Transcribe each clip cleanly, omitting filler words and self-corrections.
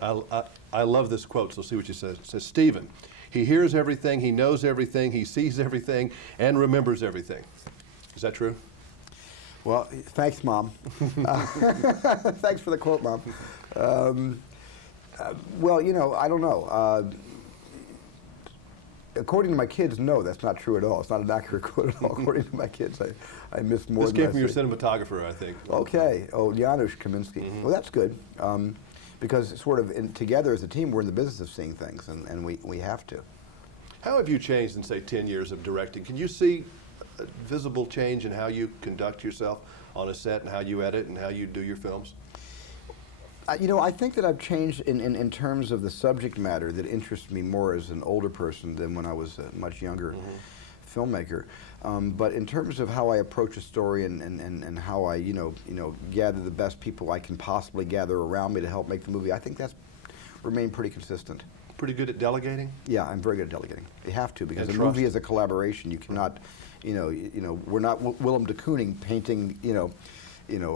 I love this quote, so see what you say. It says, Steven, he hears everything, he knows everything, he sees everything, and remembers everything. Is that true? Well, thanks, Mom. Thanks for the quote, Mom. Well, you know, I don't know. According to my kids, no, that's not true at all. It's not an accurate quote at all. According to my kids, I missed more this than came from your cinematographer, I think. Okay. Oh, Janusz Kaminski. Well, that's good. Because sort of together as a team, we're in the business of seeing things, and we have to. How have you changed in, say, 10 years of directing? Can you see a visible change in how you conduct yourself on a set and how you edit and how you do your films? You know, I think that I've changed in terms of the subject matter that interests me more as an older person than when I was a much younger filmmaker. But in terms of how I approach a story and how I, you know, gather the best people I can possibly gather around me to help make the movie, I think that's remained pretty consistent. Pretty good at delegating? Yeah, I'm very good at delegating. You have to, because a movie is a collaboration. You cannot, you know, we're not Willem de Kooning painting, you know,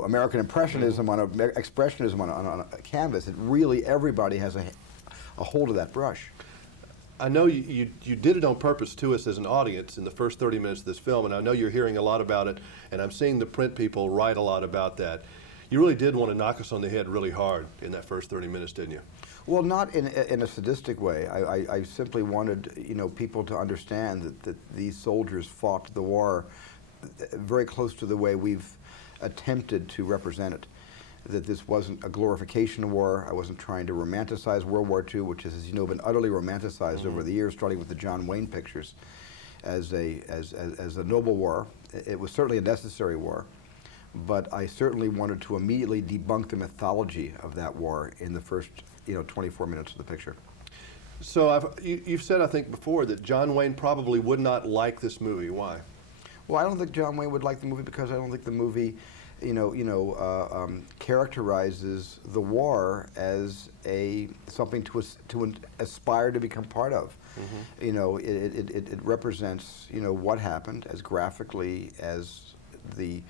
American Impressionism on expressionism on a canvas. It really, everybody has a hold of that brush. I know you did it on purpose to us as an audience in the first 30 minutes of this film, and I know you're hearing a lot about it, and I'm seeing the print people write a lot about that. You really did want to knock us on the head really hard in that first 30 minutes, didn't you? Well, not in a sadistic way. I simply wanted, you know, people to understand that these soldiers fought the war very close to the way we've attempted to represent it. That this wasn't a glorification of war. I wasn't trying to romanticize World War II, which has, as you know, been utterly romanticized over the years, starting with the John Wayne pictures, as a noble war. It was certainly a necessary war, but I certainly wanted to immediately debunk the mythology of that war in the first, you know, 24 minutes of the picture. So you've said, I think, before that John Wayne probably would not like this movie. Why? Well, I don't think John Wayne would like the movie because I don't think the movie, characterizes the war as something to aspire to become part of. You know, it represents, you know, what happened as graphically as the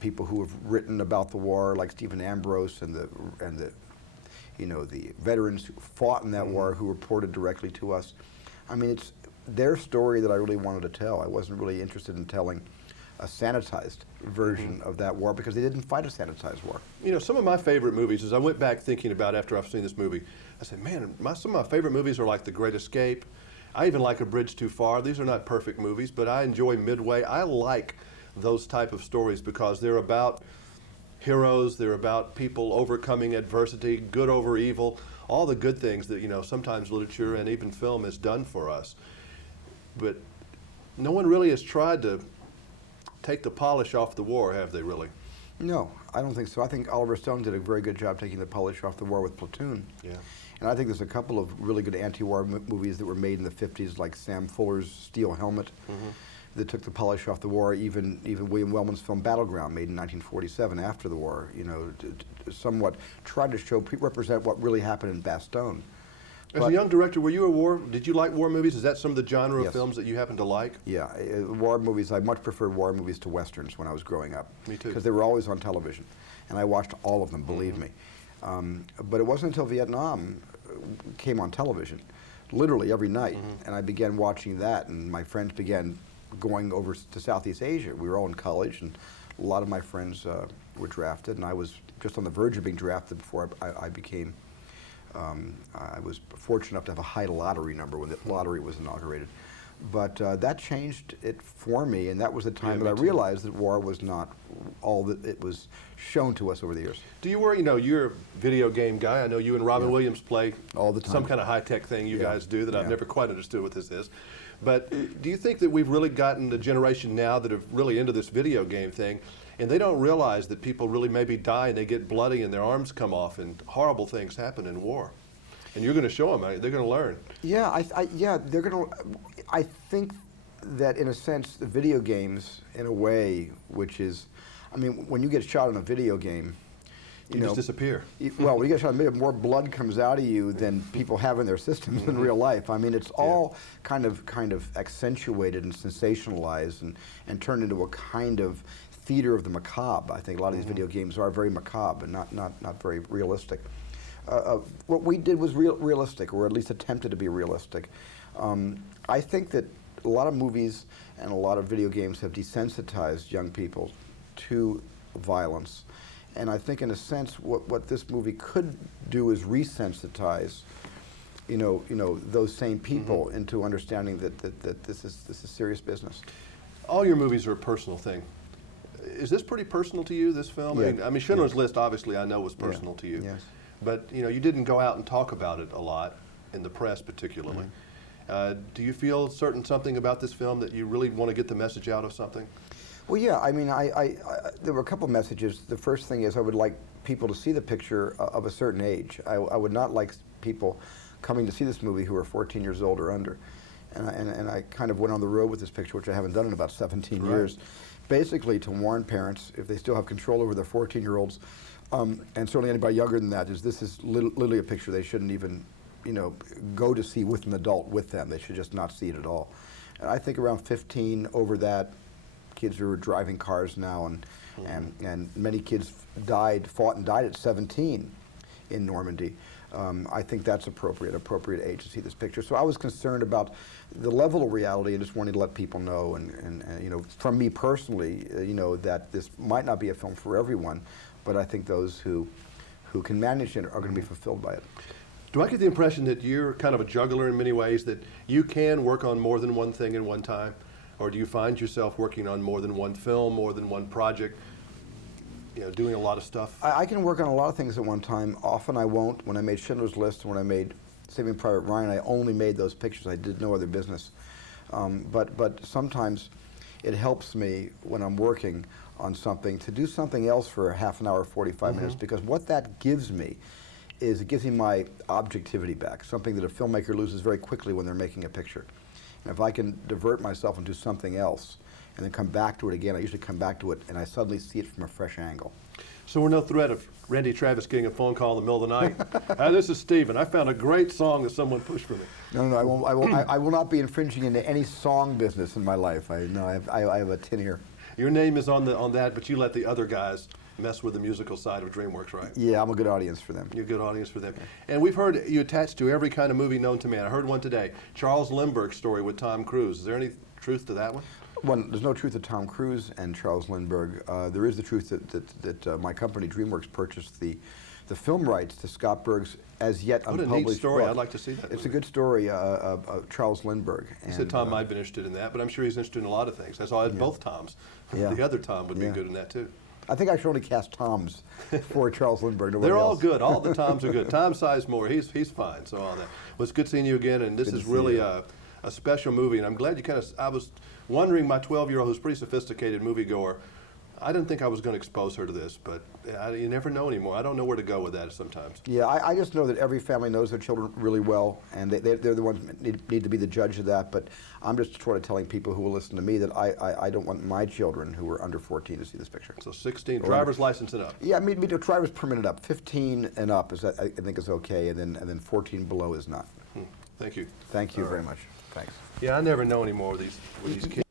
people who have written about the war, like Stephen Ambrose and the veterans who fought in that war who reported directly to us. I mean, it's their story that I really wanted to tell. I wasn't really interested in telling a sanitized version of that war because they didn't fight a sanitized war. You know, some of my favorite movies, as I went back thinking about after I've seen this movie, I said, man, some of my favorite movies are like The Great Escape. I even like A Bridge Too Far. These are not perfect movies, but I enjoy Midway. I like those type of stories because they're about heroes, they're about people overcoming adversity, good over evil, all the good things that, you know, sometimes literature and even film has done for us. But no one really has tried to take the polish off the war, have they really? No, I don't think so. I think Oliver Stone did a very good job taking the polish off the war with Platoon. Yeah. And I think there's a couple of really good anti-war movies that were made in the 50s, like Sam Fuller's Steel Helmet, that took the polish off the war. Even William Wellman's film Battleground, made in 1947 after the war, you know, somewhat tried to represent what really happened in Bastogne. As a young director, were you did you like war movies? Is that some of the genre of films that you happen to like? Yeah, war movies, I much preferred war movies to westerns when I was growing up. Me too. Because they were always on television, and I watched all of them, believe me. But it wasn't until Vietnam came on television, literally every night, and I began watching that, and my friends began going over to Southeast Asia. We were all in college, and a lot of my friends were drafted, and I was just on the verge of being drafted before I became I was fortunate enough to have a high lottery number when the lottery was inaugurated. But that changed it for me, and that was the time that I realized that war was not all that it was shown to us over the years. Do you worry, you know, you're a video game guy. I know you and Robin Williams play all the time. Some kind of high-tech thing you guys do that I've never quite understood what this is. But do you think that we've really gotten the generation now that are really into this video game thing, and they don't realize that people really maybe die and they get bloody and their arms come off and horrible things happen in war? And you're going to show them, they're going to learn. Yeah, they're going to. I think that in a sense, the video games, in a way, which is, I mean, when you get shot in a video game, you just disappear. Well, when you get shot in a video, more blood comes out of you than people have in their systems in real life. I mean, it's all kind of accentuated and sensationalized and turned into a kind of theater of the macabre. I think a lot of these video games are very macabre and not very realistic. what we did was realistic, or at least attempted to be realistic. I think that a lot of movies and a lot of video games have desensitized young people to violence. And I think, in a sense, what this movie could do is resensitize, those same people into understanding that this is – serious business. All your movies are a personal thing. Is this pretty personal to you, this film? Yeah. I mean, Schindler's List, obviously, I know was personal to you. Yes. But, you didn't go out and talk about it a lot, in the press particularly. Do you feel something about this film that you really want to get the message out of something? Well, yeah, I mean, there were a couple messages. The first thing is I would like people to see the picture of a certain age. I would not like people coming to see this movie who are 14 years old or under. And I kind of went on the road with this picture, which I haven't done in about 17 years, basically to warn parents, if they still have control over their 14-year-olds, and certainly anybody younger than that, this is literally a picture they shouldn't even, go to see with an adult with them. They should just not see it at all. And I think around 15 over that, kids are driving cars now, and many kids fought and died at 17 in Normandy. I think that's appropriate age to see this picture. So I was concerned about the level of reality and just wanted to let people know, and from me personally, that this might not be a film for everyone, but I think those who can manage it are going to be fulfilled by it. Do I get the impression that you're kind of a juggler in many ways, that you can work on more than one thing in one time? Or do you find yourself working on more than one film, more than one project, doing a lot of stuff? I can work on a lot of things at one time. Often I won't. When I made Schindler's List, when I made Saving Private Ryan, I only made those pictures. I did no other business. But sometimes it helps me when I'm working on something to do something else for a half an hour, 45 minutes, because what that gives me is it gives me my objectivity back, something that a filmmaker loses very quickly when they're making a picture. And if I can divert myself and do something else and then come back to it again, I usually come back to it and I suddenly see it from a fresh angle. So we're no threat of Randy Travis getting a phone call in the middle of the night. Hi, this is Steven. I found a great song that someone pushed for me. No, I will not be infringing into any song business in my life. I have a tin ear. Your name is on that, but you let the other guys mess with the musical side of DreamWorks, right? Yeah, I'm a good audience for them. You're a good audience for them. And we've heard you attached to every kind of movie known to man. I heard one today, Charles Lindbergh's story with Tom Cruise. Is there any truth to that one? Well, there's no truth to Tom Cruise and Charles Lindbergh. There is the truth that my company, DreamWorks, purchased the film rights to Scott Berg's as yet unpublished What a neat story. book. I'd like to see that. It's movie. a good story of Charles Lindbergh. He said Tom might have been interested in that, but I'm sure he's interested in a lot of things. That's all. Both Toms. Yeah. The other Tom would be good in that too. I think I should only cast Toms for Charles Lindbergh. They're all else. good. All the Toms are good. Tom Sizemore, he's fine. So all that. Well, it's good seeing you again, and this is really a special movie. And I'm glad you I was wondering, my 12-year-old, who's a pretty sophisticated moviegoer, I didn't think I was going to expose her to this, but you never know anymore. I don't know where to go with that sometimes. Yeah, I just know that every family knows their children really well, and they're the ones that need to be the judge of that. But I'm just sort of telling people who will listen to me that I don't want my children who are under 14 to see this picture. So 16, driver's license and up. Yeah, I mean, driver's permit and up. 15 and up is I think is okay, and then 14 below is not. Thank you. Thank you very much. Thanks. Yeah, I never know anymore with these kids.